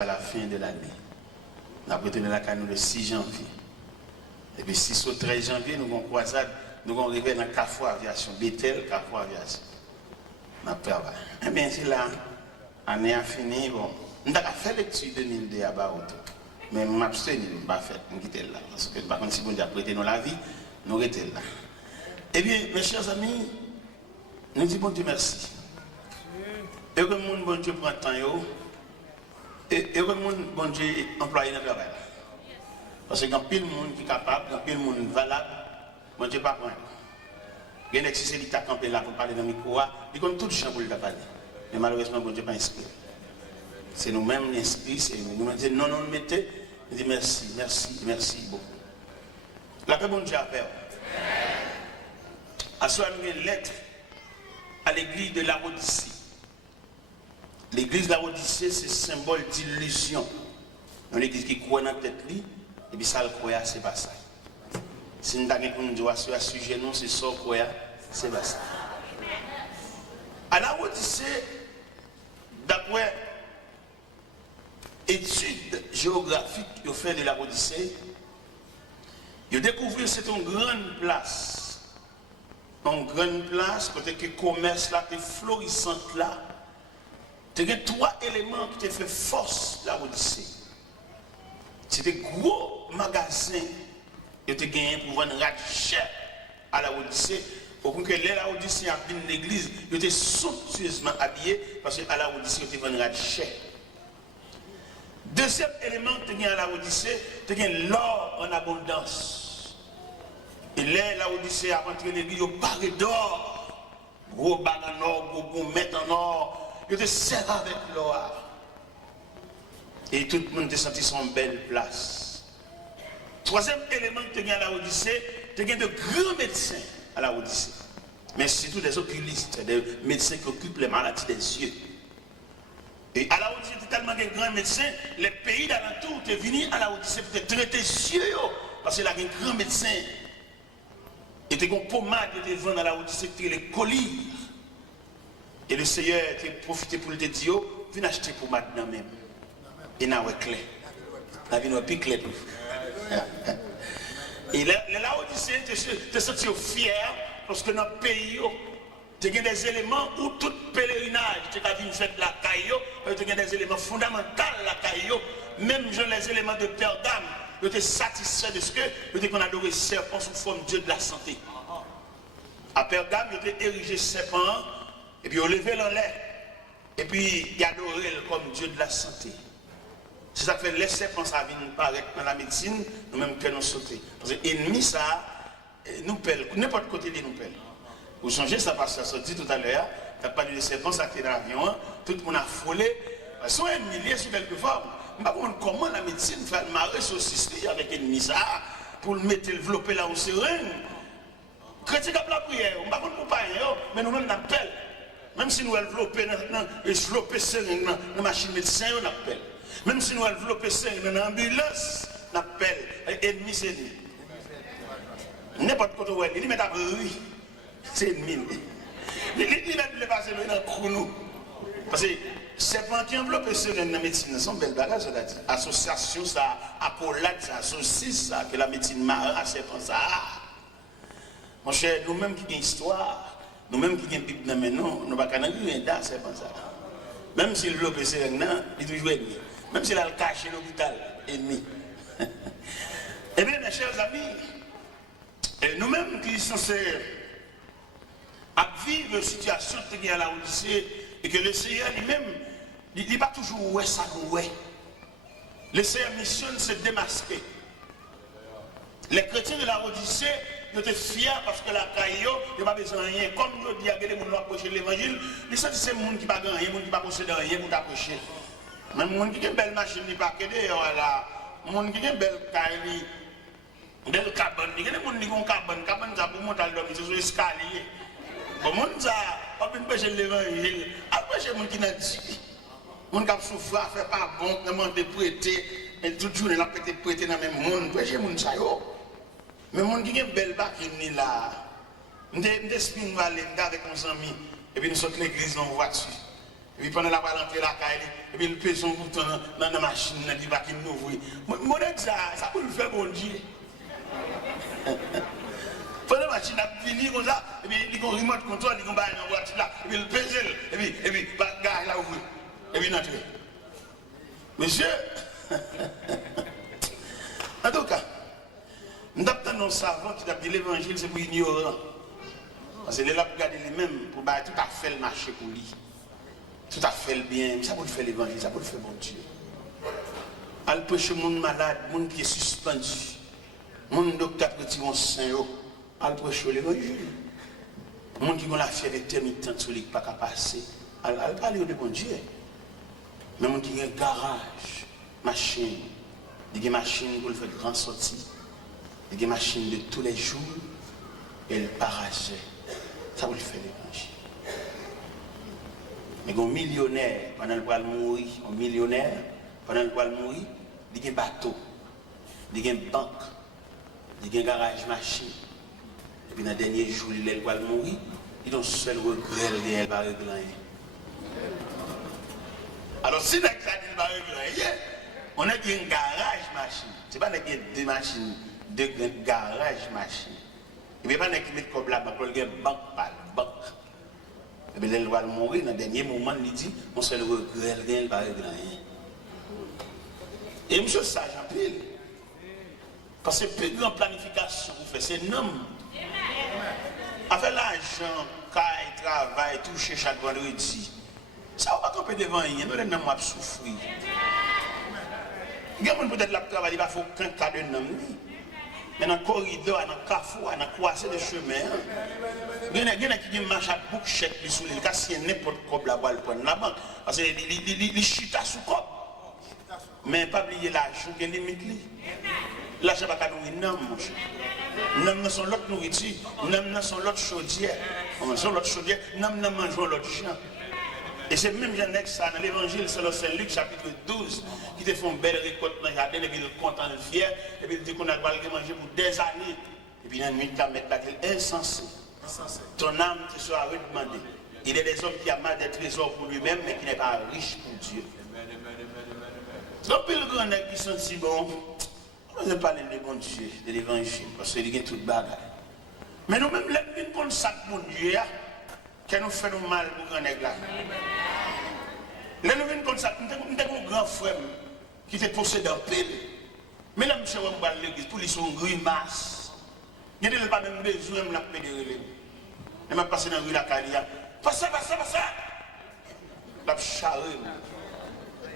à la fin de l'année. Nous avons retenu la canon le 6 janvier. Et puis 6 au 13 janvier, nous avons croisade, nous avons arrivé dans Carrefour Aviation, Bethel, Carrefour Aviation. Eh bien, c'est là, l'année a fini, bon, nous avons fait l'étude de 2002 à Baroto. Mais je m'abstenir, je ne vais pas faire, je quitter là. Parce que par contre, si vous avez prêté nous la vie, nous restons là. Eh bien, mes chers amis, nous disons bon Dieu merci. Et que le monde, bon Dieu, prend le temps, et que le monde, bon Dieu, employé dans le travail. Parce que quand pile de monde qui est capable, quand pile de monde valable, bon Dieu, pas prendre. Il y a un exercice qui a campé là pour parler dans le micro, il compte tout le champ pour le parler. Mais malheureusement, bon Dieu, pas inscrit. C'est nous-mêmes l'inscrit, c'est nous-mêmes. Non, non, mettez, je dis merci, merci, merci beaucoup. La paix, bon Dieu, a peur. À soi, nous avons une lettre à l'église de la Odyssée. L'église de la Odyssée, c'est symbole d'illusion. Une église qui croit dans la tête, et puis ça, le croit, c'est pas ça. Si nous avons un droit sur le sujet, non, c'est ça, le croit, c'est pas ça. À la Odyssée, d'après études géographiques qu'ils ont fait de la Odyssée, ils ont découvert que c'est une grande place. Une grande place, côté que le commerce là, est florissant là. Il y a trois éléments qui ont fait force de la Odyssée. C'était gros magasins qui ont gagné pour vendre cher à la Odyssée. Au point que la Odyssée a bien l'église, ils étaient somptueusement habillés parce qu'à la Odyssée, ils étaient vendus cher. Deuxième élément que tu as à la Odyssée, tu as l'or en abondance. Et là, la Odyssée a rentré l'église, il paré d'or. Gros bag en or, gros gourmet en or. Il était serré avec l'or. Et tout le monde a senti son belle place. Troisième élément que tu as à la Odyssée, tu as de grands médecins à la Odyssée. Mais surtout des oculistes, des médecins qui occupent les maladies des yeux. Et à la Odyssée, il y a tellement de grands médecins, les pays d'alentour étaient venus à la Odyssée pour traiter les yeux. Parce qu'il y a des grands médecins. Il y a des pommades qui étaient vendus à la Odyssée, qui étaient les colliers. Et le Seigneur a profité pour le dire, viens acheter pour maintenant même. Et n'a pas clé. La vie n'a pas clé. Et la Odyssée te senti fier parce que dans le pays, tu as des éléments où tout pèlerinage, tu as vu faire la caillou, tu as des éléments fondamentaux la caillou, même les éléments de père d'âme, tu es satisfait de ce que tu as adoré serpent sous forme de Dieu de la santé. À père d'âme, tu as érigé serpent. Et puis on levait l'en l'air. Et puis il adorait comme Dieu de la santé. C'est ça que fait les serpents ça vient paraître dans la médecine, nous-mêmes que nous sauter. Parce que l'ennemi ça nous pèle, n'importe côté de nous pèle. Vous changez ça parce que ça dit tout à l'heure, tu n'as pas dit de serpents, ça qui est dans l'avion, tout le monde a frôlé. Son ennemi lié sur quelque forme. Je ne sais pas comment la médecine fait le marrer saucisse avec l'ennemi ça, pour le mettre, développer là où c'est rien. Chrétien qui a la prière, on ne sait pas pas, mais nous-mêmes on appelle. Même si nous développons dans la machine médecin, on appelle. Même si nous développons dans l'ambulance, on appelle. Ennemi, c'est ennemi. N'importe quoi, il met à oui. C'est ennemi. Il met passer dans le chrono. Parce que c'est pas qui enveloppe dans la médecine, c'est une belle bagage, ça dit. Association, ça, accolade, ça, saucisse, ça, que la médecine marre, c'est pas ça. Mon cher, nous-mêmes qui avons une histoire, nous-mêmes qui avons une Bible dans les mains, nous ne pouvons pas rien dans c'est pas ça. Même si le lopé c'est un il est toujours ennemi. Même s'il a le caché l'hôpital, ennemi. Eh bien, mes chers amis, nous-mêmes qui sommes censés vivre une situation qui est à la Odyssée et que le Seigneur lui-même, il n'est pas toujours ouais ça nous ouais. Le Seigneur missionne se démasquer. Les chrétiens de la Odyssée, ils étaient fiers parce que la caillou, ils n'ont pas besoin de rien. Comme nous disons, les gens qui approchent l'évangile, ils sont ces gens qui n'ont pas rien, les gens qui n'ont pas possédé rien pour t'approcher. Même les gens qui ont une belle machine, ils n'ont pas qu'aider, les gens qui ont une belle caille, une belle cabane, il y a des gens qui ont une cabane, ça pour monter à l'homme, c'est sur l'escalier. Les gens qui ont empêché l'évangile, après les gens qui ont dit, les gens qui ont souffert, fait pas bon, demandé de prêter, et toute journée, ils ont prêté dans le même monde, les gens qui ont mais mon qui est belle bac qui là, je suis vallée avec mes amis et puis nous sommes l'église en voiture. Et puis pendant la balle entrer la caille, et puis il pèse son bouton dans la machine, il va qu'il nous ouvre. Mon ça peut le faire bon Dieu. Pendant la machine a fini comme ça, et puis il y a un remote control, il y a un bail dans la voiture là, et puis il pèse, et puis le gars il a ouvert. Et puis il entre. Monsieur, en tout cas, nous avons un savant qui a dit l'évangile, c'est pour ignorant. Parce que les là pour garder les mêmes, pour tout à fait le marché pour lui. Tout à fait le bien, ça pour le faire l'évangile, ça pour le faire mon Dieu. Al prêcher monde malade, monde qui est suspendu, monde docteur qui tire un sein, al prêcher l'évangile. Monde qui ont la fièvre intermittente sur lui, pas qu'à passer, al parler de bon Dieu. Mais monde qui a un garage, machine, des machines pour le faire grand sortie, des machines de tous les jours, et le parager. Ça vous le fait l'évangile. Mais un millionnaire, pendant le poil mourir, un millionnaire, pendant le poil mourir, il y a un bateau, il y a une banque, il y a un garage machine. Et puis dans le dernier jour, il est poil mourir, il a un seul regret, il va régler. Alors si ça il va régler, on a un garage machine. Ce n'est pas deux machines, deux garages machine. Il n'y a pas de qui met comme là, il y a une banque par banque. Et bien, il va mourir dans le dernier moment, il dit, on se le regret, il va régler. Et monsieur sage en pile. Parce que plus grande planification vous faites, c'est non. Avec l'argent, caille, travail, toucher chaque vendredi. Ça va pas camper devant rien, nous les noms vont souffrir. Il y a peut-être là travail, il va faire qu'un cas de nom. Mais dans le corridor, dans le carrefour, dans le croisé de chemin, il y a qui marche à bouc chèque sur le cas si n'importe quoi la balle prendre la banque. Parce que les chita sous cop. Mais pas oublier l'argent qui est limite. L'argent va pas nourrir non, mon cher. Nous sommes l'autre nourriture, nous sommes l'autre chaudière. Nous sommes l'autre chaudière, nous mangeons l'autre gens. Et c'est même Jean ça dans l'évangile selon Saint Luc chapitre 12 qui te font belle récolte dans le jardin et puis ils sont contents de fier et puis ils disent qu'on a pas manger pour des années. Et puis dans la nuit, tu as mettre la gueule insensé. Ton âme te sera redemandée. Il y a des hommes qui ont mal des trésors pour lui-même mais qui n'est pas riche pour Dieu. Donc le grand nègre qui sont si bons, on ne parle de bon Dieu, de l'évangile, parce qu'il y a toute bagarre. Mais nous-mêmes, les gens qui ça pour Dieu, qui nous fait nous mal pour grand nègre là. Les gens qui comme ça, nous avons un grand frère qui était possédé en pile. Mais là, monsieur, on va à l'église pour lui son grimace. Il n'y a pas même besoin de la paix de relève. Il m'a passé dans la rue la Calia. Passez. La charrue.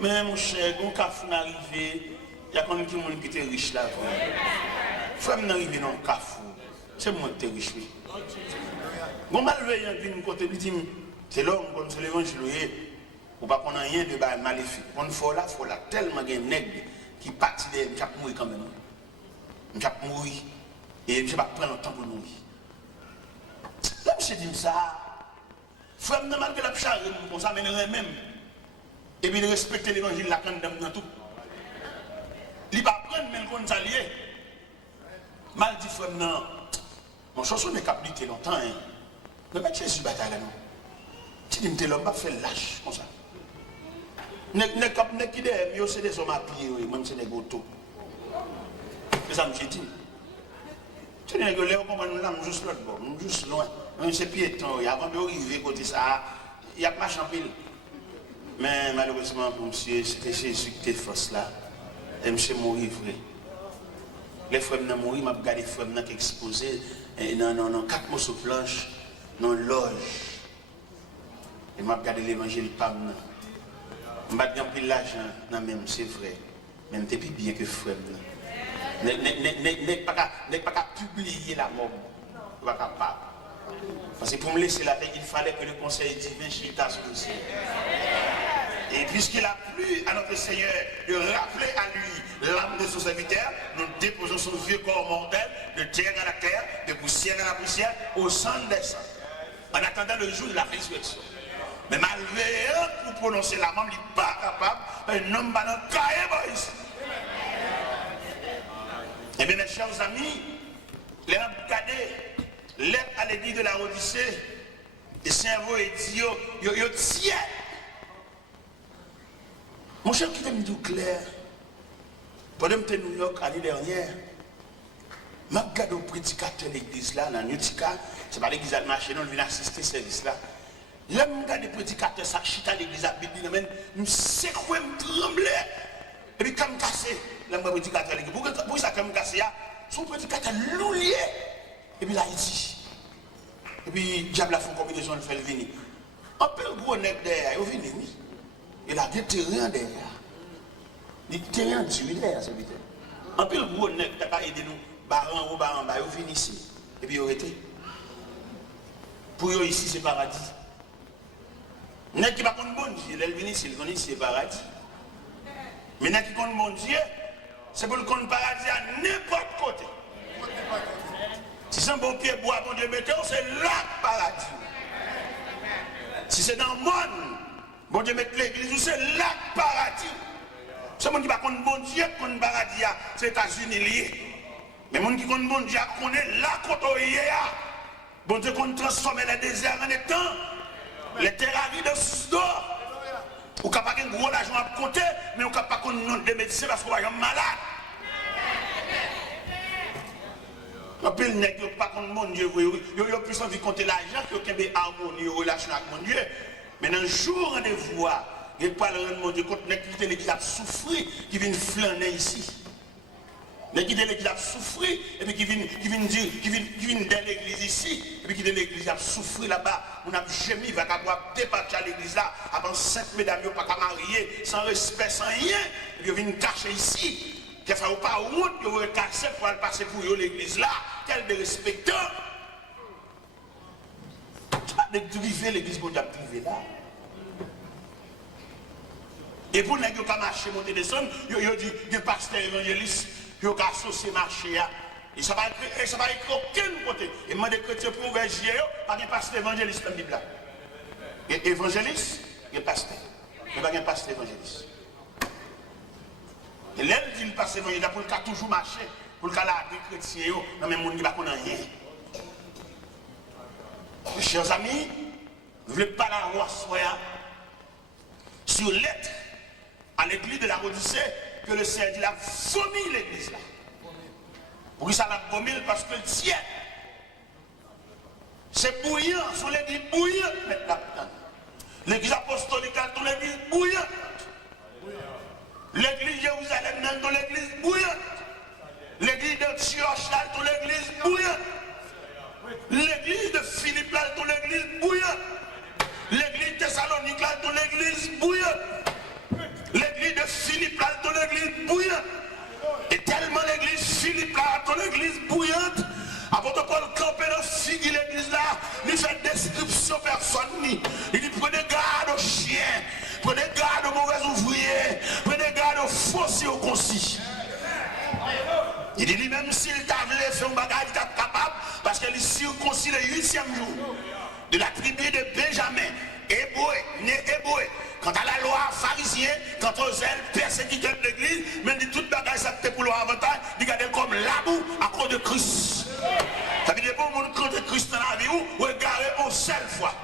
Mais mon cher, quand Kafou est arrivé, il y a quand même qui était riche là. Frère est arrivé dans le Kafou. C'est moi qui suis riche. Bon, malgré un côté, c'est l'homme comme c'est l'évangile. Ou pas qu'on a rien de bail maléfique. On faut là. Tellement de nègres qui partent de je vais mourir quand même. Je vais mourir. Et je ne vais pas prendre le temps pour mourir. Là, je dis ça. Frère, malgré la charge, on s'amènerait même. Et puis, de respecter l'évangile, la canne dans tout. Il ne va pas prendre même qu'on s'allie. Mal dit, frère, non. Mon chanson n'est qu'à plus longtemps. Mais pas Jésus bataille là, non. Tu dis, tu ne l'as pas fait lâche, comme ça. Ne qui est, c'est des hommes à pied, même c'est des gâteaux. C'est ça que je dis. Tu dis que Léo, comment nous l'avons juste l'autre bord, nous juste loin. C'est piéton, avant d'arriver côté ça, il y a pas champil. Mais malheureusement pour monsieur, c'était Jésus qui était force là. Et monsieur mourir vrai. Les frères n'ont mouru, m'a regardé les frères qui exposé non, 4 mots sur planche, non loge. Et m'a regardé l'évangile pas non. M'a dit l'argent, non même c'est vrai. Même t'es plus bien que frère. N'est pas qu'à publier la mort. Pas capable. Parce que pour me laisser la paix, il fallait que le conseil divin chita sur le ciel. Et puisqu'il a plu à notre Seigneur de rappeler à lui l'âme de son serviteur, nous déposons son vieux corps mortel de terre à la terre, de poussière à la poussière, au centre des sangs, en attendant le jour de la résurrection. Mais malgré eux, pour prononcer la mort, il n'est pas capable, un homme va dans le cahier, ici. Eh bien, mes chers amis, les cadets, l'aide à l'église de la Odyssée, le cerveau est dit, yo tiens. Mon cher qui t'aime tout clair, pendant que New York l'année dernière, je regarde le prédicateur de l'église là, dans Utica, c'est pas l'église de marché, non, je viens assister à ce service là. Là, je regarde le prédicateur, ça chita l'église à Bible, je sais quoi, je tremble. Et puis, quand je casse, là, je prédicateur, pour ça, quand je casse, son prédicateur loulier. Et puis là, il dit. Et puis, diable a fait une combinaison, il fait le venir. Un peu le gros nec derrière, il vient, oui. Il a des terrains derrière. Des terrains du derrière, c'est vite. Un peu le gros nec qui a aidé nous, baran ou baran, il vient ici. Et puis, il a été. Pour eux, ici, c'est paradis. Nec qui va contre bon Dieu, il vient ici, il vient ici, c'est paradis. Mais nec qui contre bon Dieu, c'est pour le compte paradis à n'importe côté. Si c'est un bon pied bois, bon Dieu, mettez, c'est là le paradis. Si c'est dans le monde, bon Dieu, mettez l'église, c'est là le paradis. C'est le monde qui va contre bon Dieu, contre le paradis, c'est les États-Unis liés. Mais le monde qui contre bon Dieu, connaît là côté bon Dieu, qu'on transforme les déserts en étang, les terres arides en source d'eau. Ou n'a pas un gros argent à côté, mais on n'a pas un nom de médecin parce qu'on est malade. Un peu le nègre, pas contre mon Dieu, il a plus envie de compter l'argent que qu'il y ait harmonie, relation avec mon Dieu. Mais dans le jour de voix, il n'y a pas le mon Dieu, contre l'église qui a souffert, qui vient flâner ici. L'église qui a souffert, et puis qui vient dire, qui vient dans l'église ici, et puis qui de l'église a souffert là-bas, on a gémi, il va avoir débattu à l'église là, avant 5 mesdames, il n'y a pas qu'à marier, sans respect, sans rien, et puis il vient cacher ici. Qu'il ne faut pas honte, il va cacher pour aller passer pour l'église là, quel de respectant. Tu vas priver l'église pour dire privé là. Et pour les gens qui ont marché, monter des sommes, il y a des pasteurs évangélistes. Puis on a associé marché à. Et ça va écrire aucun côté. Et moi, des chrétiens pour ouvrir pas de pasteur évangéliste dans la Bible. Et évangéliste, il y a pasteur. Il n'y a pas de pasteur évangéliste. Et là, il dit le pasteur évangéliste pour le cas toujours marcher, pour le cas là, des chrétiens, dans le même monde qui ne va pas rien. Mes chers amis, vous ne voulez pas la roi soya sur lettre à l'église de la Odyssée. Que le Seigneur dit, il a vomi l'église là. Pourquoi ça l'a vomi? Parce que le ciel, c'est bouillant, son l'église bouillante maintenant. L'église apostolique, dans l'église bouillante. L'église Jérusalem, dans l'église bouillante. L'église d'Antioche, dans l'église bouillante. L'église de Philippe, dans l'église bouillante. L'église Thessalonique, dans l'église bouillante. L'église de Philippe là, dans l'église bouillante. Et tellement l'église Philippe là, dans l'église bouillante, apôtre Paul campé dans figue l'église là, il fait description personne. Il dit prenez garde aux chiens, prenez garde aux mauvais ouvriers, prenez garde aux fossiers aux concis. Il dit lui-même s'il t'avait fait un bagage, il était capable, parce qu'il circoncis le 8e jour de la tribu de Benjamin, hébreu, né hébreu. Quant à la loi pharisien, quant aux zèles persécuteurs de l'église, mais dit toute bagage ça peut pour leur avantage, il regarde comme l'abou à cause de Christ. Ça veut dire bon monde contre Christ dans la vie ou regarder une seule fois.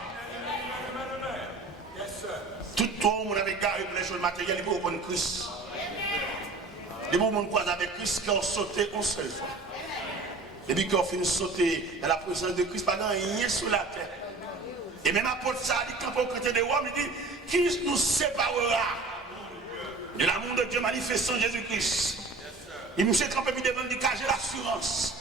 Tout le monde avait garé pour les choses matérielles, il faut prendre Christ. Les moments qu'on croise avec Christ qui ont sauté une seule fois. Et puis qu'on finit sauter dans la présence de Christ, pas rien sur la terre. Et même apôtre ça dit quand on chrétien de Rome, il dit qui nous séparera de l'amour de Dieu manifesté en Jésus-Christ. Il nous s'est campé devant lui car j'ai l'assurance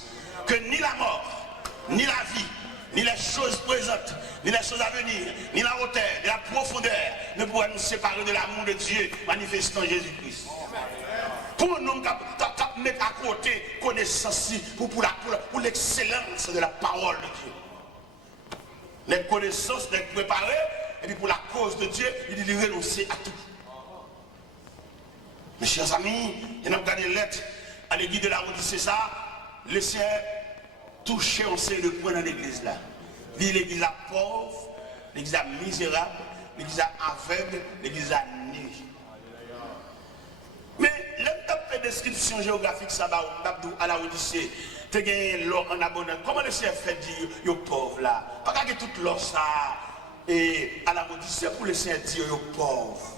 que ni la mort, ni la vie, ni les choses présentes, ni les choses à venir, ni la hauteur, ni la profondeur ne pourra nous séparer de l'amour de Dieu manifesté en Jésus-Christ. Pour nous mettre à côté connaissance pour l'excellence de la parole de Dieu. Les connaissances, les préparer, et puis pour la cause de Dieu, il dit renoncer à tout. Mes chers amis, il y a regardé les lettres à l'église de la Odyssée, ça, le Seigneur touché en série de points dans l'église là. Il dit l'église à pauvre, l'église à misérable, l'église à aveugle, l'église à nu. Mais l'homme fait description géographique ça va à la Odyssée. Tu as l'or en abondance. Comment le Seigneur fait dire aux pauvres là? Pas que toute l'or ça et à la Odyssée pour le Seigneur dire aux pauvres.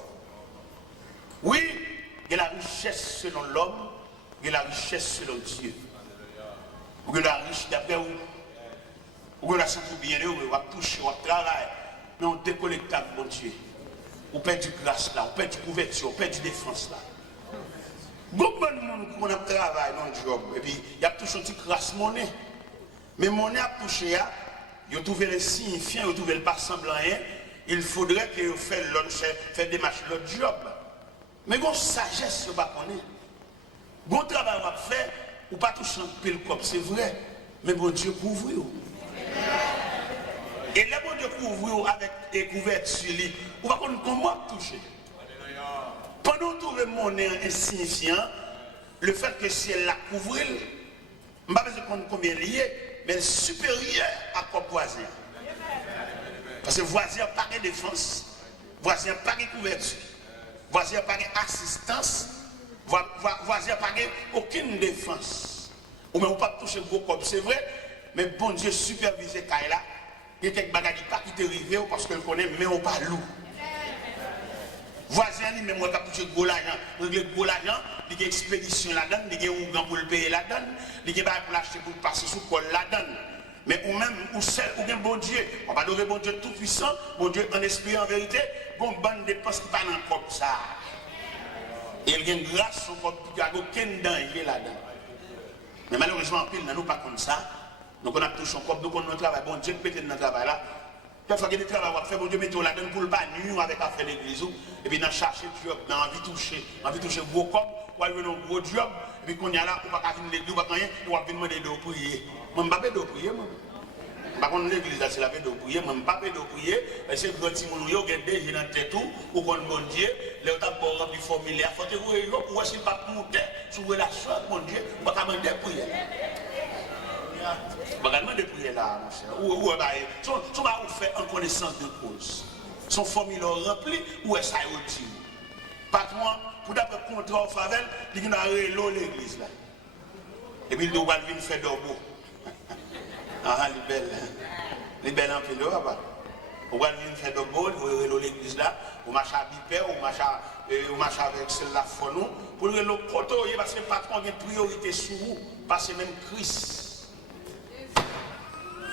Oui, il y a la richesse selon l'homme, il y a la richesse selon Dieu. Ou il y a la richesse d'après vous. Ou il y a la santé bien, ou va toucher, ou va travailler. Mais on déconnecte avec mon Dieu. On perd du grâce là, on perd du couverture, on perd du défense là. Beaucoup de monde qui ont travaillé dans le job, et puis il y a toujours une petite grâce monnaie. Mais monnaie a touché, il a trouvé le signifiant, il a trouvé le pas semblant rien. Il faudrait que vous fassiez des marches l'autre job. Mais bon, sagesse, vous ne connaissez pas. Bon travail à faire, ou pas toucher un pile comme c'est vrai. Mais bon Dieu couvre. Et là, bon Dieu couvre avec des couvertures, ou pas comment toucher. Pendant tout le monde est insignifiant, le fait que si elle la couvre, je ne sais pas combien lié, mais supérieur à quoi voisin. Parce que voisin n'a pas de défense, voisin n'a pas de couverture, voisin n'a pas d'assistance, voisin n'a pas aucune défense. Ou même pas toucher gros comme c'est vrai, mais bon Dieu supervise Kaila, il y a quelques bagages qui te arrivent parce qu'elle connaît, mais on pas loup. Voisin lui même qui touché gros l'argent, régler gros l'argent, il y a expédition là-dedans, il y a ougan pour le payer là-dedans, il y a pour l'acheter pour passer sous col là-dedans. Mais ou même ou seul ou bien bon Dieu, on va adorer bon Dieu tout puissant, bon Dieu en esprit en vérité, bon bande de dépenses qui pas dans comme ça. Et il y a une grâce sur comme il y a aucun danger là-dedans. Mais malheureusement pile nous pas comme ça. Donc on a touché comme nous on travail bon Dieu peut-être dans travail là. Parfois, il y a des travaux à faire, bon Dieu, mettez là-dedans pour le pas nuire avec affaire l'église. Et puis, dans chercher job, dans envie de toucher gros comme, ou aller dans un gros job, et puis, quand il y a là, on va pas venir l'église, on va rien, on va venir demander de prier. Moi, je ne vais pas de prier, moi. Par contre, l'église, c'est la paix de prier, moi, je ne vais pas de prier, parce que quand il y a des gens dans tête ou qu'on bon Dieu, les autres ont rempli formulaire, il faut que vous pour essayer de pas monter sur la relation avec mon Dieu, on va pas demander de prier. Bagalement de prier là, mon cher. Ou son va vous faire en connaissance de cause. Son formulaire rempli, ou est-ce qu'il y a dit? Patron, pour d'après contrat au Favel, il y a l'église là. Et puis il doit venir faire d'orbeau. Ah, il est belle en fait, papa. On va venir faire d'orbeau, il y a l'église là, on marche à Bipé, on marche avec celle-là pour nous. Pour le côté, parce que le patron a une priorité sur vous, parce que même Christ.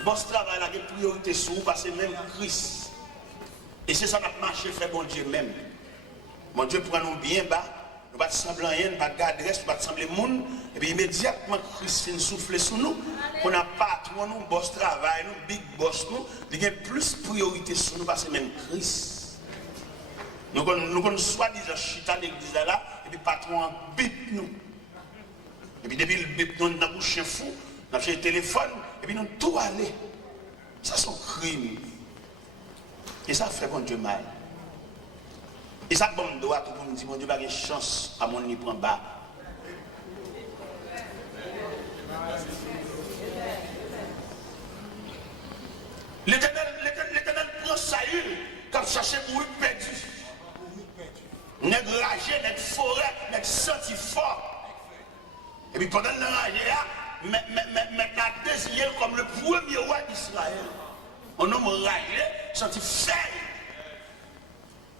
Bon, ce travail a une priorité sur vous parce que même Christ. Et c'est ça notre marché fait bon Dieu même. Mon Dieu prend nous bien bas, nous ne pas sembler rien, nous ne pas garder reste, nous ne pas sembler monde. Et puis immédiatement Christ vient souffler sur nous. On n'a pas trop nous, boss travail, nous, big boss nous. Il y a plus de priorité sur nous parce que même Christ. Nous avons soi-disant chita l'église là, et puis patron bip nous. Et puis depuis le bip nous, nous avons chien fou. Nous avons le téléphone, et puis nous tout aller. Ça, c'est un crime. Et ça fait bon Dieu mal. Et ça, bon droit, tout le monde dit, mon Dieu, pas de chance à mon niveau prend bas. L'Éternel prend Saül comme chercher pour lui perdu. Nègre ragé, nègre forêt, nègre senti fort. Et puis pendant l'enragé, mais la désigné comme le premier roi d'Israël. Un homme ragé, senti faible.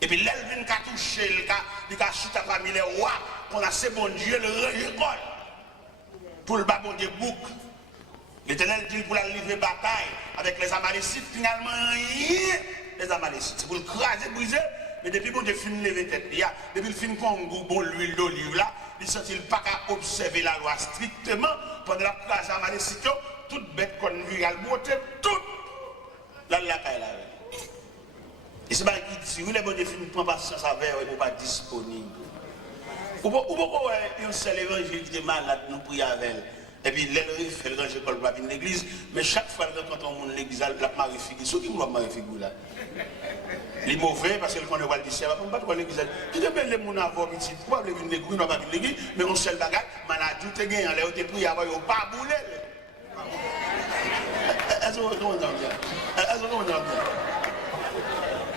Et puis l'Elvin qui a touché, il a chuté parmi les rois, qu'on a ce bon Dieu, le récolte. Pour le bas bon Dieu bouc. L'Éternel dit pour la livrer bataille avec les Amalécites, finalement rien. Les Amalécites, c'est pour le craser, briser. Mais depuis bon Dieu finit lever tête, depuis le fin qu'on bon l'huile d'olive là, il ne sent pas qu'à observer la loi strictement pendant la craser Amalécites, toute bête qu'on vit à beauté, toute la caille là. Et c'est pas qui dit, si vous les bon Dieu finit, prend patience avec eux, ils ne sont pas disponibles. Ou pourquoi un seul évangile qui est malade, nous prions avec elle. Et puis, elle fait le ranger pour venir l'église, mais chaque fois qu'elle rencontre un monde l'église, elle a marre figure. Ceux qui m'ont marre figure là. Les mauvais, parce qu'elle connaît le lycée, elle ne va pas l'église. Qui te met les gens à voir petit, pourquoi vous venir l'église, pas venir l'église, mais on seul bagage, malade, tout est gagné, elle a prié avant, il pas boulé. Est-ce que vous comprenez?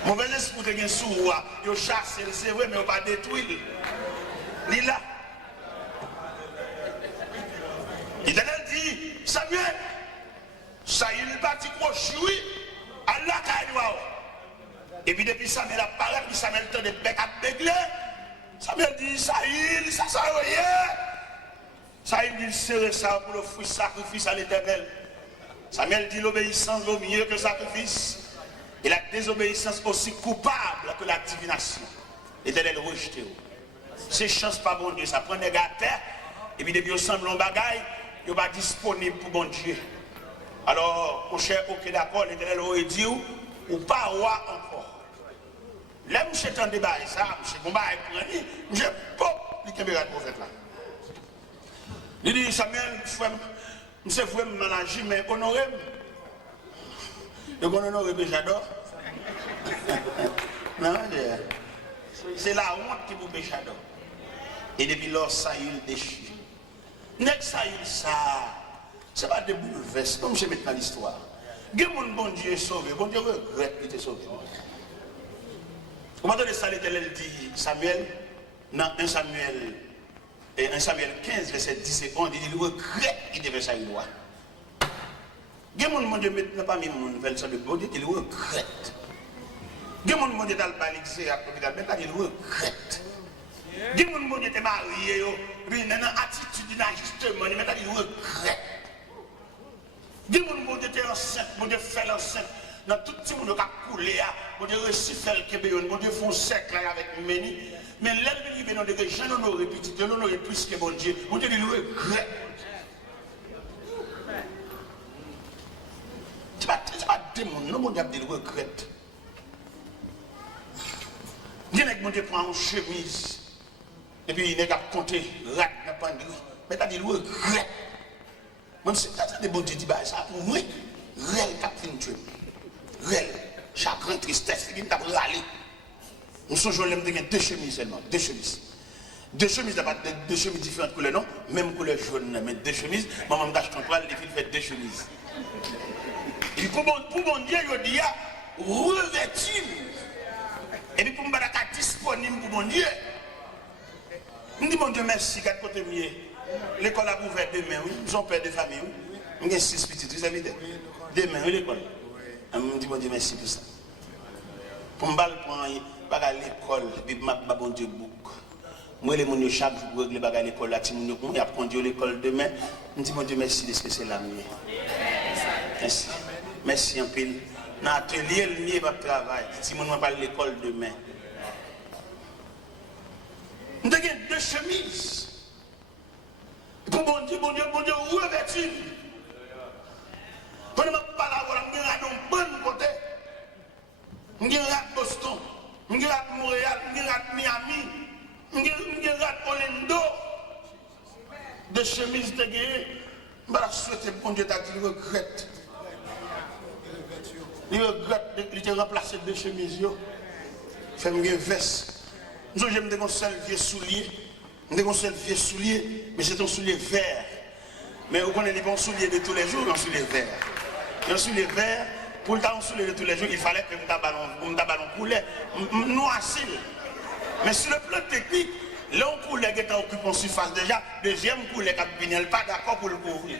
Mauvais esprit qui est sous, il chasse, c'est vrai, mais il ne pas détruire. Il est là. Il a dit, Samuel, ça il bâti crochoui, Allah kaïwa. Et puis depuis Samuel apparaît, puis Samuel tend de bec à bégler. Samuel Ça, il dit serrer ça pour offrir sacrifice à l'Éternel. Samuel dit l'obéissance vaut mieux que le sacrifice. Et la désobéissance aussi coupable que la divination. L'Éternel rejeté. C'est chance pas bon Dieu. Ça prend des gars à terre. Et puis depuis ensemble en bagaille, il n'est pas disponible pour bon Dieu. Alors, mon cher, ok d'accord, l'Éternel aurait dit ou pas roi encore. Là, je suis en débat, ça, je suis combat avec lui, je suis pop, il y a un prophète là. Il dit, Samuel, je suis vraiment manager, mais honoré. Donc, on honore Béchador. Non, c'est la honte qui vous Béchador. Et depuis lors, ça, il déchire. N'est-ce ça, c'est pas des bouleverses, comme je mets dans l'histoire. Mon bon Dieu est sauvé, bon Dieu regrette qu'il était sauvé. Comment donner ça, l'Éternel dit Samuel, dans 1 Samuel 15, verset 10 et 11, il regrette qu'il devait ça une loi. Mon Dieu maintenant pas mis mon nouvelle de bon Dieu, il regrette. Mon Dieu dans le balixé à côté de la maintenant, il regrette. Mon Dieu était marié, il a une attitude d'inajustement, maintenant il regrette. Mon Dieu était enceinte, mon Dieu fait l'enceinte. Dans tout le monde qui a coulé, mon Dieu réussit à faire le Québec, mon Dieu font sec avec Méni. Mais l'ennemi vient de dire, j'en aurais petit, j'en aurais plus que mon Dieu. Mon Dieu, il regrette. Tu vas démon, non, mon Dieu, il regrette. Mon Dieu prend une chemise, et puis il n'est qu'à compter, rat, n'a pas de mais t'as dit, il regrette. Même si t'as des bons Dieu, ça pour moi, réel, t'as fait une tuer. Réel, chagrin, tristesse, il t'a râlé. Nous sommes l'aime de deux chemises seulement, deux chemises. Deux chemises, deux chemises différentes couleurs, non? Même couleur jaune, mais deux chemises. Maman m'achète en toile, les filles fait deux chemises. Et pour mon Dieu, il dit, revêtu. Et puis pour me battre disponible pour mon Dieu. Je dis mon Dieu merci, quatre côtés mieux. L'école a ouvert demain, oui. Nous sommes père de famille, oui. Nous avons 6 petits, vous savez. Demain, oui, l'école. Je dis mon Dieu merci pour ça. Pour me battre à l'école, et puis je bon Dieu bouc. Moi, les gens chaque jour pour régler à l'école, là, il y a conduit l'école demain. Je dis mon Dieu merci de ce que c'est la mienne. Merci. Merci en pile. Dans l'atelier, le mien va travailler. Si je parle de l'école demain. Nous avons deux chemises. Pour mon Dieu, revêtu. Quand je parle à vous, je suis un bon côté. Je suis à Boston, je suis à Montréal, je suis à Miami, je suis à Orlando. Deux chemises de guerre. Je vais souhaiter bon Dieu qu'il regrette. Il regrette de remplacer deux chemises. Fait une veste. Nous avons un seul vieux soulier. Nous avons un seul vieux soulier, mais c'est un soulier vert. Mais vous connaissez les bons souliers de tous les jours, un soulier vert. Un soulier vert, pour le temps, un soulier de tous les jours, il fallait que nous ballon coulait, noirci. Mais sur le plan technique, l'un coulait qui est occupé en surface déjà, deuxième coulait qui n'est pas d'accord pour le couvrir.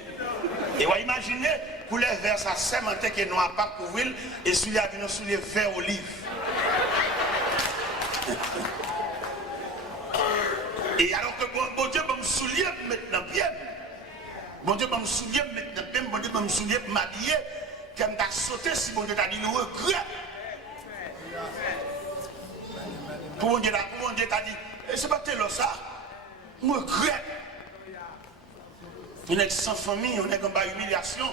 Et vous imaginez, couleur vert, ça sémenté qui est noir pas couvrir, et celui-là a un soulier vert olive. Et alors que bon Dieu va me soulier maintenant bien. Bon Dieu va me soulier maintenant bien. Bon Dieu va me soulier m'habiller. Comme t'as sauté si bon Dieu t'a dit le regret. Pour bon Dieu t'a dit, c'est pas tel ça. Je regrette. On est sans famille, on est comme par humiliation.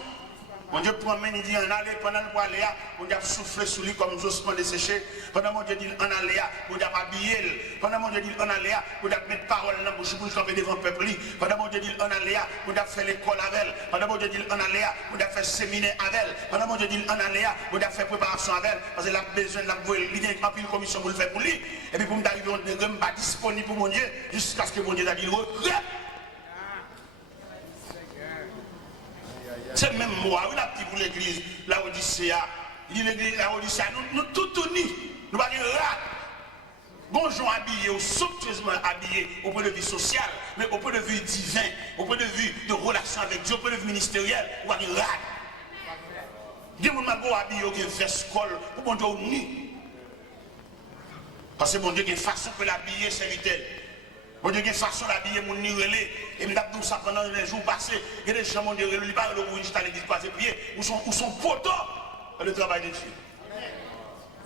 Mon Dieu promène, il dit en aller, pendant le aller, on a soufflé sous lui comme Jospin desséché. Pendant mon Dieu dit en aller, on a habillé. Pendant mon Dieu dit en aller, on a mis parole dans la bouche pour camper devant le peuple. Pendant mon Dieu dit en aller, on a fait l'école avec elle. Pendant mon Dieu dit en aller, on a fait séminaire avec elle. Pendant mon Dieu dit en aller, on a fait préparation avec elle. Parce qu'elle a besoin de la voir, il y a une commission pour le faire pour lui. Et puis pour me arriver, on n'est pas disponible pour mon Dieu jusqu'à ce que mon Dieu a dit c'est même moi, oui, la petite pour l'église, la Odyssée, l'église, la Odyssée, nous tous unis, nous pas dire là. Bonjour habillé ou somptueusement habillé au point de vue social, mais au point de vue divin, au point de vue de relation avec Dieu, au point de vue ministériel, on va dire là. Dis moi ma go habillé au veste col pour bon Dieu uni. Parce que bon Dieu a une façon pour l'habiller serviteur. Bon Dieu, il y a une façon d'habiller mon nirelé. Et je me ça pendant les jours passés. Il y a des gens qui ont dit, pas le rouge, à l'église croisée pied. Où sont potos dans le travail de Dieu.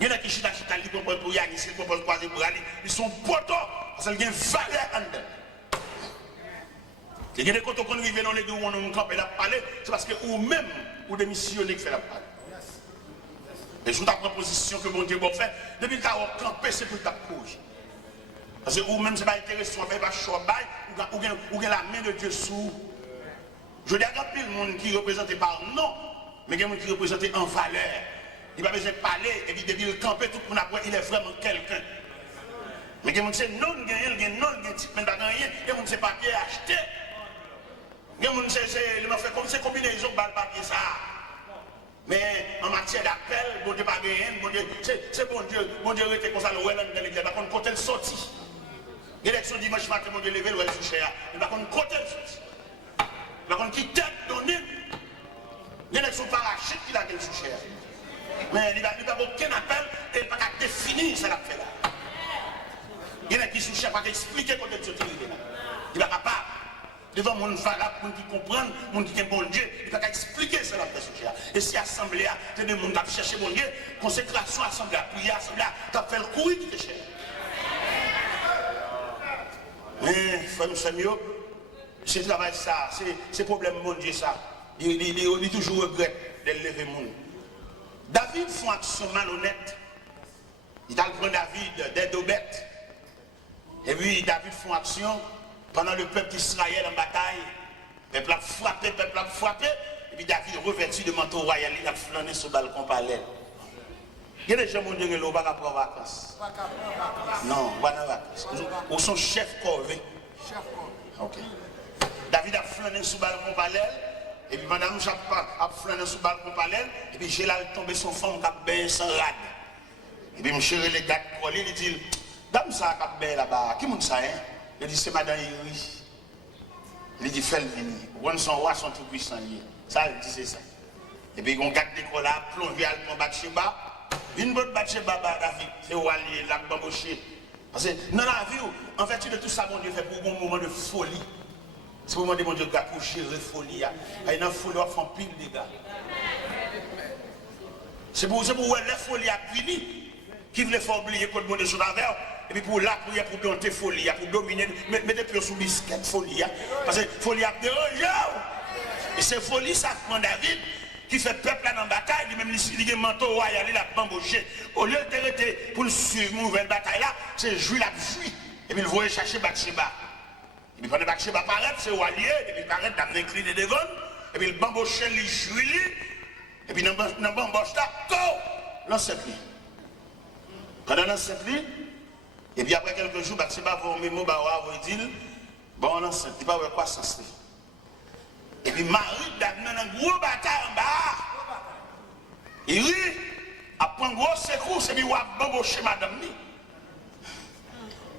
Il y a qui chita qui propose pour Yannis, qui propose croiser pour aller. Ils sont potos parce qu'il y a une valeur en dedans. Il y a des côtés qu'on arrive dans l'église où on a campé la parler, c'est parce que vous-même, ou des missionnaires qui font la parler. Et sous ta proposition que mon Dieu va faire, depuis que tu as campé, c'est pour ta cause. Parce que vous-même, ce n'est pas intéressant, mais pas chaud, ou la main de Dieu sous. Je dis à pile le monde qui est représenté par non, mais il y a des gens qui sont représentés en valeur. Il n'a pas besoin de parler, et puis depuis le camper, tout le monde après, il est vraiment quelqu'un. Mais il y a des gens qui sont non, il y a des gens qui sont pas rien, il y a des gens qui sont papier acheté. Il y a des gens qui fait comme ces combinaisons de papier ça. Mais en matière d'appel, bon Dieu pas gagné, bon Dieu, c'est bon Dieu était comme ça, le ouais dans l'église, par contre, côté le sorti. L'élection dimanche matin, mon Dieu levé, le ouais sous cher. Mais par contre, côté le sorti. Par contre, qui tête donnée, l'élection parachute qui l'a gagné sous cher. Mais il n'a pas aucun appel et il n'a pas définir ce qu'il a fait là. Il y en a qui sous cher, pas expliquer comment il est sorti là. Il n'est pas capable. Devant mon valable, mon qui comprend, mon qui est bon Dieu, il va expliquer cela de ce cher. Et si l'assemblée, c'est des gens qui ont cherché mon Dieu, consécration, assemblée, prière, assemblée, tu as fait le courir qui te cherche. Mais, frère Samuel, c'est travail ça, c'est problème mon Dieu ça. Il toujours regrette de lever mon. David fait une action malhonnête. Il a pris David des deux bêtes. Et puis David fait une action. Pendant le peuple d'Israël en bataille, le peuple a frappé, et puis David revêtu de manteau royal, il a flâné sur le balcon parallèle. Il y a des gens qui ont dit que l'on va pas prendre vacances. Non, on va pas vacances. Ou son chef corvée. Ok. David a flâné sur le balcon parallèle, et puis madame a flâné sur le balcon parallèle, et puis j'ai là tombé son femme qui a bien sans rade. Et puis monsieur les gars collés, il dit, dame ça qui a bien là-bas, qui monte ça, hein? Il dit, c'est madame Iri. Il dit, fais le venir. Ou son roi, son tout puissant. Ça, il dit, c'est ça. Et puis, on garde des colas, plongé à l'pont Bathsheba. Une bonne Bathsheba, David, c'est où aller, là, bambouché. Parce que dans la vie, en fait, de tout ça, mon Dieu fait pour un moment de folie. C'est pour un moment de mon Dieu pour gérer folie. Et dans la folie, on fait pile des gars. C'est pour la folie à Pili, qui voulait faire oublier que le monde est sur la verre. Et puis pour la prière, pour dompter folie, pour dominer, mettez plus sous biscuit folie. Parce que folie a dérangé. Et c'est folie, ça prend David, qui fait peuple là dans la bataille, lui-même il a un manteau royal, il a bambouché. Au lieu de rester pour le suivre une nouvelle bataille là, c'est jouer la fuite. Et puis il voyait chercher Bathsheba. Et puis pendant Bathsheba apparaît, c'est Walier, et puis il paraît dans l'incliné devant, et puis il bambouché, il jouit, et puis dans le bambouche là, l'enceinte. Pendant l'enceinte, et puis après quelques jours, Bathsheba va au mémo, va dire, bon, non, c'est pas quoi ça se fait. Et puis Marie, dans une grosse bataille en bas, il rit, après un gros secours, et puis il va bamboucher madame.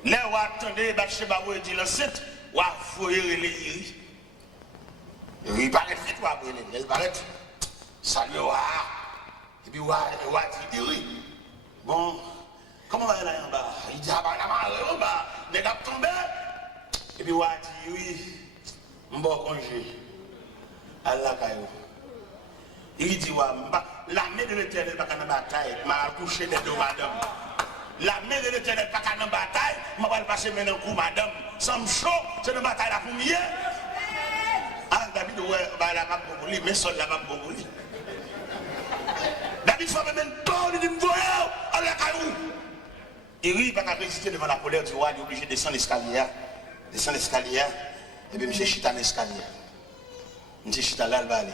Là, on va attendre, Bathsheba va dire l'enceinte, on va foyer les iri. Il paraît vite, il paraît, salut, et puis on va dire iri. Bon. Comment va aller en bas? Il dit, ah bah, en bas, les gars tombés. Et puis, il dit, oui, je vais congé. Allah Kayo. Il dit, la main de l'éternel n'est pas dans la bataille, m'a accouché des deux madame. La main de l'éternel n'est pas dans la bataille, m'a pas passer maintenant coup madame. Sans me chaud, c'est une bataille la première. Ah, David, ouais, bah, la map pour lui, mais seul la map pour lui. David, il faut même pas, il dit, voyons, Allah Kayo. Il rit, il ne peut pas résister devant la colère du roi, il est obligé de descendre l'escalier. Descendre l'escalier, et puis M. Chita dans l'escalier. M. Chita là, il va aller.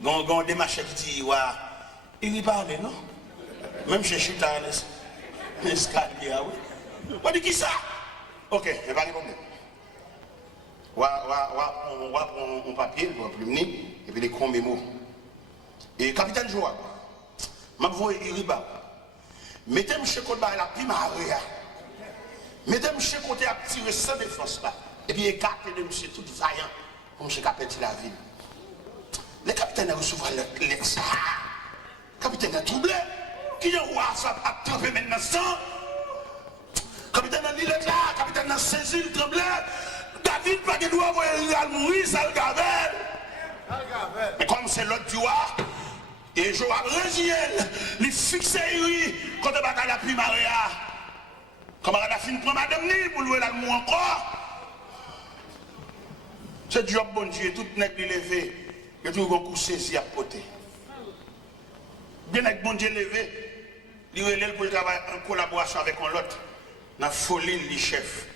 Donc, des machins qui disent, il rit pas aller, non? Même M. Chita dans l'escalier, oui. On dit qui ça? Ok, je vais pas répondre. On va prendre un papier, on va plumer, et puis les grands mémos. Et capitaine Joa, je vais il rit pas. Mettez M. Côté la primaria. Mettez M. Côté à tirer sans défense là. Et puis écartez de M. tout vaillant pour M. Capitaine la ville. Le capitaine a reçu l'ex. Le capitaine a troublé. Qui est roi ça a trempé maintenant sans? Capitaine dans l'île là, capitaine dans saisi, le tremblé. David pas de droit à mourir, ça le gavel. Mais comme c'est l'autre joie, et Joab Régiel, il fixe Uri quand il va à la primaria. Comme il a fini de prendre madame Nil pour louer l'amour encore. C'est job bon Dieu, tout n'est pas levé, et tout le coup saisi à poter. Bien avec bon Dieu levé, il relève pour le travail en collaboration avec l'autre. Dans la folie, le chef.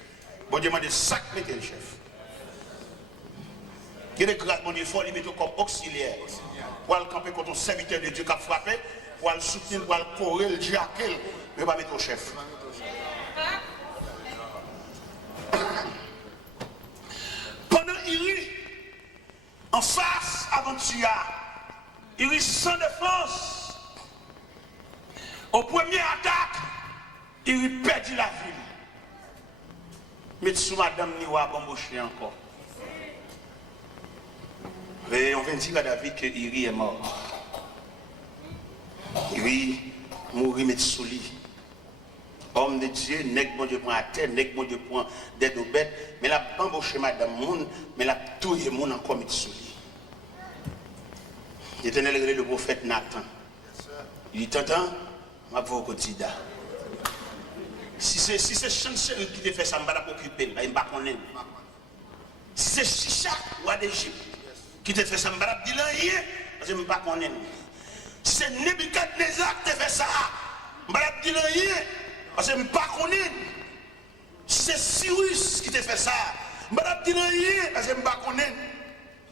Bon Dieu m'a dit, sac, mettez le chef. Il y a des grâces, bon Dieu, il faut les mettre comme auxiliaire. Pour le camper quand on serviteur de Dieu qui a frappé, pour le soutenir, pour le courir, le jaquer, mais pas mettre au chef. Pendant Iri, en face avant Tia, Iri sans défense. Au premier attaque, Iri perdit la ville. Mais sous madame Niwa bambouché encore. Et on vient dire à David que Iri est mort. Iri mourit mais sous lui. Homme de Dieu, nèg bon Dieu prend à terre, nèg bon Dieu prend des deux bêtes, mais la bambouché madame monde, mais la touille monde encore met sous lui. L'Éternel le prophète Nathan. Il dit t'entends, ma voix au quotidien. Si c'est chanceux qui te fait ça, je ne vais pas occuper, je ne vais pas connaître. Si c'est Chicha ou d'Égypte qui te fait ça, je ne vais pas dire rien, parce que je ne vais pas connaître. Si c'est Nebuchadnezzar qui te fait ça, je ne vais pas dire rien, parce que je ne vais pas connaître. Si c'est Cyrus qui te fait ça, je ne vais pas dire rien, parce que je ne vais pas connaître.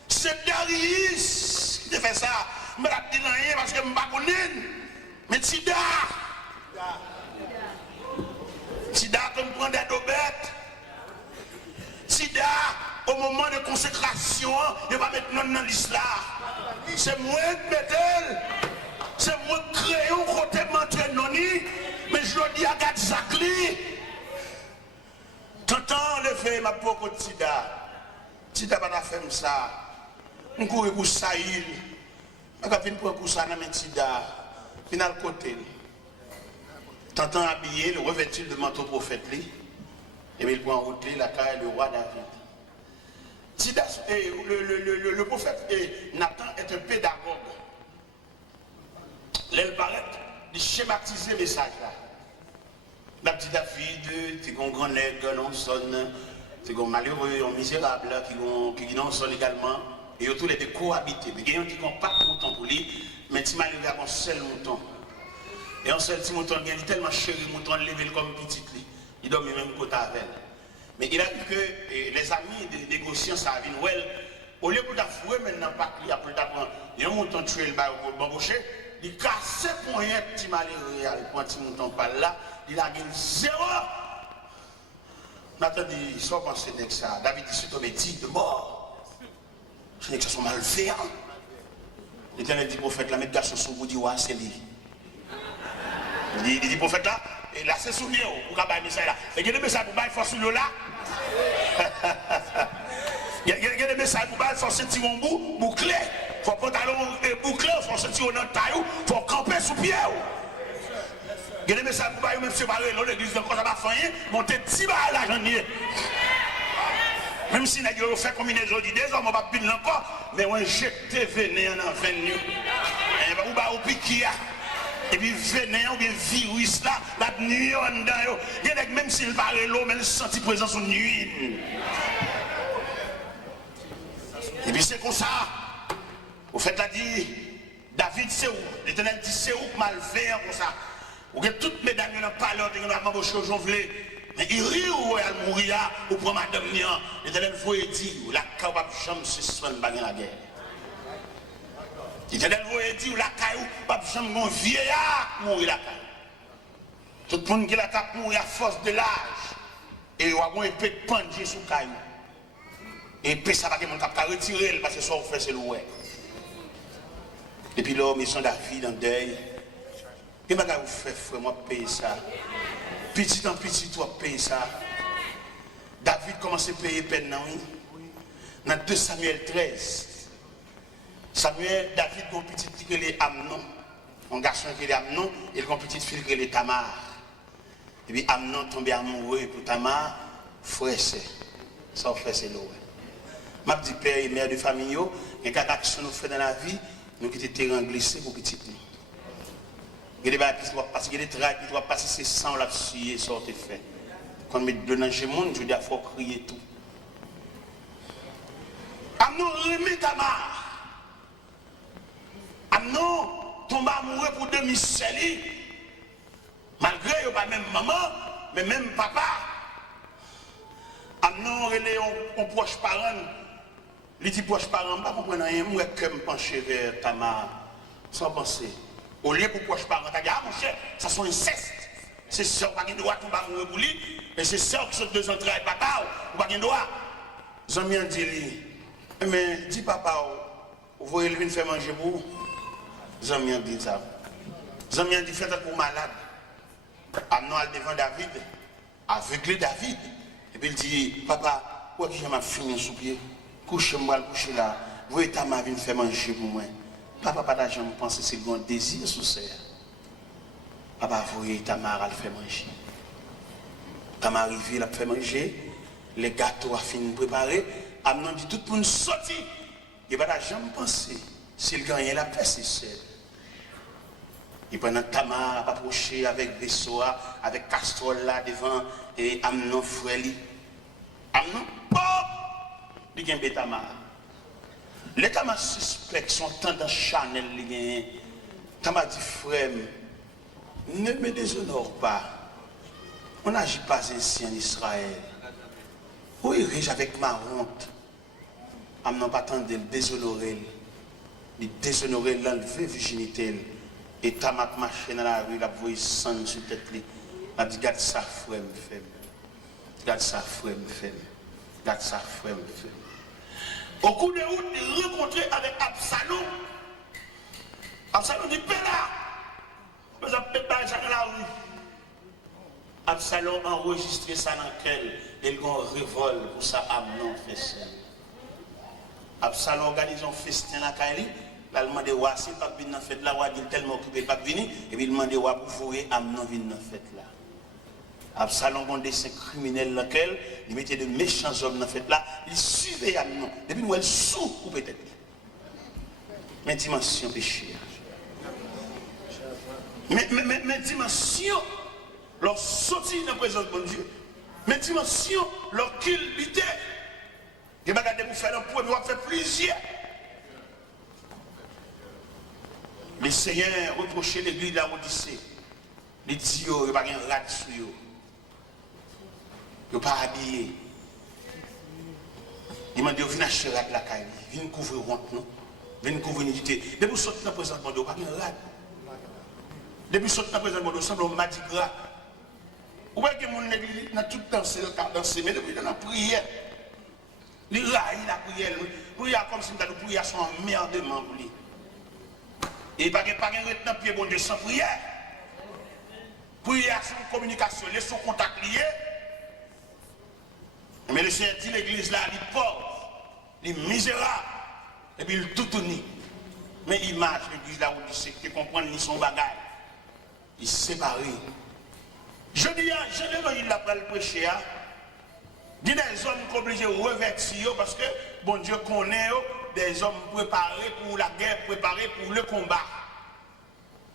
Si c'est Darius qui te fait ça, je ne vais pas dire rien, parce que je ne vais pas connaître. Mais Tida, Sida comme prendre des bêtes. Sida, au moment de consécration, il va mettre non dans l'islam. C'est moi qui mets, c'est moi qui crée un côté mentre noni, mais je le dis à Gatzakli. T'entends le fait ma pauvre Sida. Sida va faire ça. On court pour Saïl. On va venir pour ça dans Sida. Final côté. T'entends habillé, le revêtu de manteau prophète, et il prend en route la carrière du roi David. Le prophète Nathan est un pédagogue. L'elle paraît de schématiser le message là. La petite David, tu as un grand nègre, non sonne, tu as un malheureux, un misérable qui non sonne également, et tous les deux cohabités. Mais il y a un qui n'a pas de mouton pour lui, mais tu malheureux a un seul mouton. Et un seul petit mouton, il est tellement chéri, mouton levé comme petit. Il dormit même côté avec elle. Mais il a dit que les amis des négociants, ça a vu, au lieu de fouer maintenant, pas qu'il y a plus d'apprendre, il y a un mouton tué le bail au bambouché, il casse pour rien, petit malheureux, il prend un petit mouton par là, il a gagné 0. Nathan dit, soit pensé que ça, David dit, c'est tombé dit de mort. Ce n'est que ça sont malfaisants. L'Éternel dit, prophète, la mettre garçon sur vous, dit, ouais, c'est lui. Il dit prophète là, et là c'est souvenir pour qu'il y ait un message là. Et il y a des messages pour qu'il faut souvenir là. Il y a des messages pour qu'il faut sentir mon bout, bouclé. Il faut pantalon bouclé, il faut sentir notre taille, il faut camper sous pied. Il y a des messages pour qu'il même séparer l'église de quoi ça va faire, monter 10 balles à la janvier. Même si nous avons fait combinaison d'idées, on ne va pas pile encore, mais on jette venin en venu. Et on va au piquer. Et puis venin ou bien virus là, la nuit en dedans. Il y a même s'il parle l'eau, mais il sent présence une nuit. Et puis c'est comme ça. Au fait, là dit, David c'est où? L'Éternel dit c'est où mal fait comme ça. Ou avez toutes mes dames, il n'y a pas l'autre, il n'y a pas embauché au jonvelé. Mais il rit ou elle mourir ou pour madame Nian. L'Éternel vous dit, la capable jamais se soigne dans la guerre. L'Éternel vous dit, la caillou, pas jamais mon vieillard mourir la caillou. Tout le monde qui la cap mourir à force de l'âge. Et il y a un épée de pendule sous caillou. Et puis ça va que mon cap retirer parce que ça vous fait c'est louer. Et puis l'homme, ils sont David en deuil. Et bien, vous faites, frère, moi, payer ça. Petit en petit, toi, payer ça. David commence à payer peine, oui. Dans 2 Samuel 13. David a une petite fille qui est Amnon. Un garçon qui est Amnon, et une petite fille qui est Tamar. Et puis Amnon tombé amoureux pour Tamar, frère c'est. Ça frère c'est l'eau. M'a dit père et mère de famille, il y a des actions nous fait dans la vie, nous qui étaient terrain glissé pour petit nous. Il y a des choses qui doivent passer, il y a des travaux qui doivent passer, c'est sans la suyer, ça te fait. Quand on met de danger monde, je dis il faut crier tout. Amnon remet Tamar. Amnon tombe amoureux pour demi-sel. Malgré qu'il n'y a pas même maman, mais même papa. Amnon relève un proche parent. Les petits proches parents, je ne comprends rien, moi je me penche vers Tamar, sans penser. Au lieu pour proche parent, tu as dit, ah mon cher, ça sont inceste. C'est ça, on n'a pas de droit de tomber amoureux pour lui, et c'est ça qui sont deux entrailles, papa, on n'a pas de droit. Zami a dit, mais dis papa, vous voyez le vin faire manger pour vous. Zami a dit ça. Zami a dit, faites pour malade. Amnon al devant David, aveuglé David. Et puis il dit, papa, où est-ce que je m'ai fini sous pied? Couchez-moi, couchez là. Vous voyez, ta mère vient faire manger pour moi. Papa, pas d'argent, je pense que c'est le désir sous serre. Papa, vous voyez, ta mère, elle fait manger. Ta mère arrive, elle fait manger. Les gâteaux a fini de préparer. Amnon dit, tout le monde sorti. Il n'y a pas d'argent, je pense. Si le gagne, la paix, c'est seul. Et pendant Tamar approché avec vaisseau, avec castor là devant, et Amnon frère. Amnon, pop! Il y a un Tamar. Les Tamar suspects sont tendance charnel. Tamar dit, frère, ne me déshonore pas. On n'agit pas ainsi en Israël. Oui, riche avec ma honte. Amnon pas tant de le déshonorer. Il déshonorer l'enlever virginité. Et Tamar marché dans la rue, la voix sang sur tête. Il a dit, garde ça, frère, me fait. Garde ça, frère, me fait. Garde ça, frère, me fait. Au cours de route, il rencontré avec Absalom. Absalom dit, Péla, mais ça peut pas ça dans la rue. Absalom a enregistré ça dans lequel il y a un révolte pour ça, Amnon fait ça. Absalom organise un festin à Kaili. Là, il demande à si pas venir dans la fête là, il est tellement occupé pas venir, et puis il demande à pour fourrer Amnon venir dans la fête là. Absalom a des criminels dans lequel il mettait de méchants hommes dans la fête là, il suivait Amnon. Depuis nous, elle sous ou peut-être. Mais dimension péché. Mais dimension, leur sortie dans la présence de bon Dieu. Mais dimension, leur qu'il l'idée. Il va regarder pour faire un point, mais on va faire plusieurs. Les seigneurs reprochaient l'église de la Odyssée. Les dit, il n'y a pas de rat sur eux. Ils ne sont pas habillés. Ils m'ont dit, viens acheter rat la caille. Viens couvrir honte, non? Viens couvrir l'unité. Depuis que sortir dans le présent de Dieu, il n'y a pas de rat. Depuis que sortir dans le présent de Dieu, il semble un madik rat. Vous voyez que mon église n'a tout dansé, mais depuis dans la prière. Les rats, la prière. Prière comme si nous avons prière son emmerdement pour lui. Et il n'y a pas de retenant pied bon Dieu sans prière. Prière, son communication, son contact lié. Mais le Seigneur dit l'église là, il est pauvre, il est misérable, et puis il est tout uni. Mais l'image de l'église là où il sait que comprendre ni son bagage. Il est séparé. Je dis, je l'évangile là pour le prêcher. Il y a des hommes qui sont obligés de revêtir parce que bon Dieu connaît des hommes préparés pour la guerre, préparés pour le combat.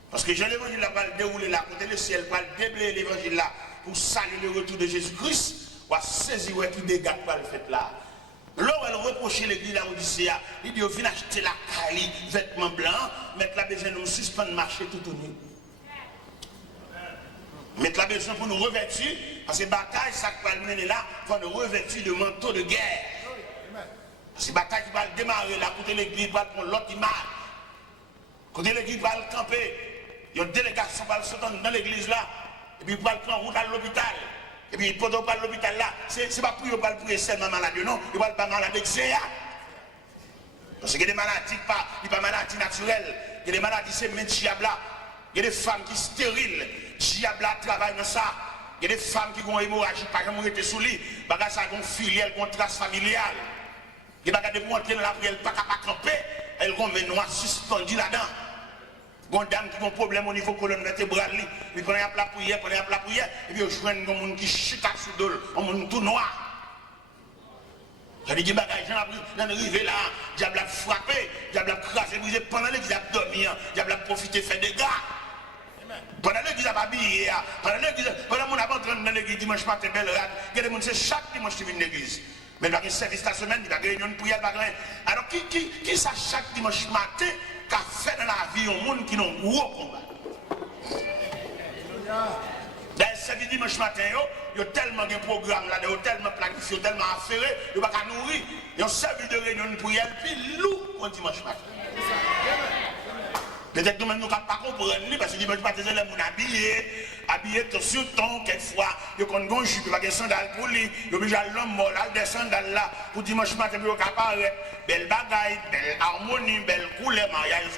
Parce que je l'évangile là pour le dérouler là, côté le ciel, pour le déblayer l'évangile là, pour saluer le retour de Jésus-Christ. On va saisir tout dégât pour le fait là. Là où elle reprochait l'église là, il dit, viens acheter la caille, vêtements blancs, mettre la besoin de nous suspendre marcher tout au nu. Mettre la besoin pour nous revêtir, parce que bataille, ça qui va le mener là, il faut nous revêtir de manteau de guerre. Parce que bataille qui va le démarrer là, côté l'église va prendre l'autre image. Côté l'église va le camper, il y a une délégation qui va le sauter dans l'église là, et puis il va le prendre route à l'hôpital. Et puis, pendant qu'on l'hôpital là, c'est pas pour ne pas prier seulement malade, non, il va pas malade avec CA. Parce qu'il y a des maladies, pas maladies naturelles, il y a des maladies, c'est même diabla. Il y a des femmes qui sont stériles, diabla travaille dans ça. Il y a des femmes qui ont une hémorragie, pas comme on était sous lit, bagage ça, une filiale, une trace familiale. Il y a des gens qui pour entrer dans la prière, pas capable de camper, elles ont une noix suspendue là-dedans. Une dame qui a un problème au niveau colonne vertébrale, puis pendant la prière, et puis je vois un monde qui chita sous d'eau, un monde tout noir. Ça dit que bagage dans le rivet là, diable a frappé, diable a crasé, brisé pendant l'église a dormi, diable a profité faire des gars. Pendant l'église a habillé, pendant mon abandon dans l'église dimanche matin, belle rade, il y a des gens c'est chaque dimanche qui viennent à l'église. Mais il y a un service la semaine, il y a une réunion de prière, alors qui ça chaque dimanche matin qu'a fait dans la vie un monde qui n'a un gros combat. Dans le service dimanche matin, il y a tellement de programmes là, il y a tellement planifié, tellement affairé, il n'y a pas qu'à nourrir. Il y a un service de réunion de prière, puis lourd pour dimanche matin. Peut-être que nous ne pouvons pas comprendre, parce que dimanche matin, les gens habillés sur ton, quelquefois, ils ont un jupe, ils ont des sandales pour lui, ils ont obligé à l'homme mort, des sandales là, pour dimanche matin, ils ont apparaître, belle bagaille, belle harmonie, belle couleur, mariage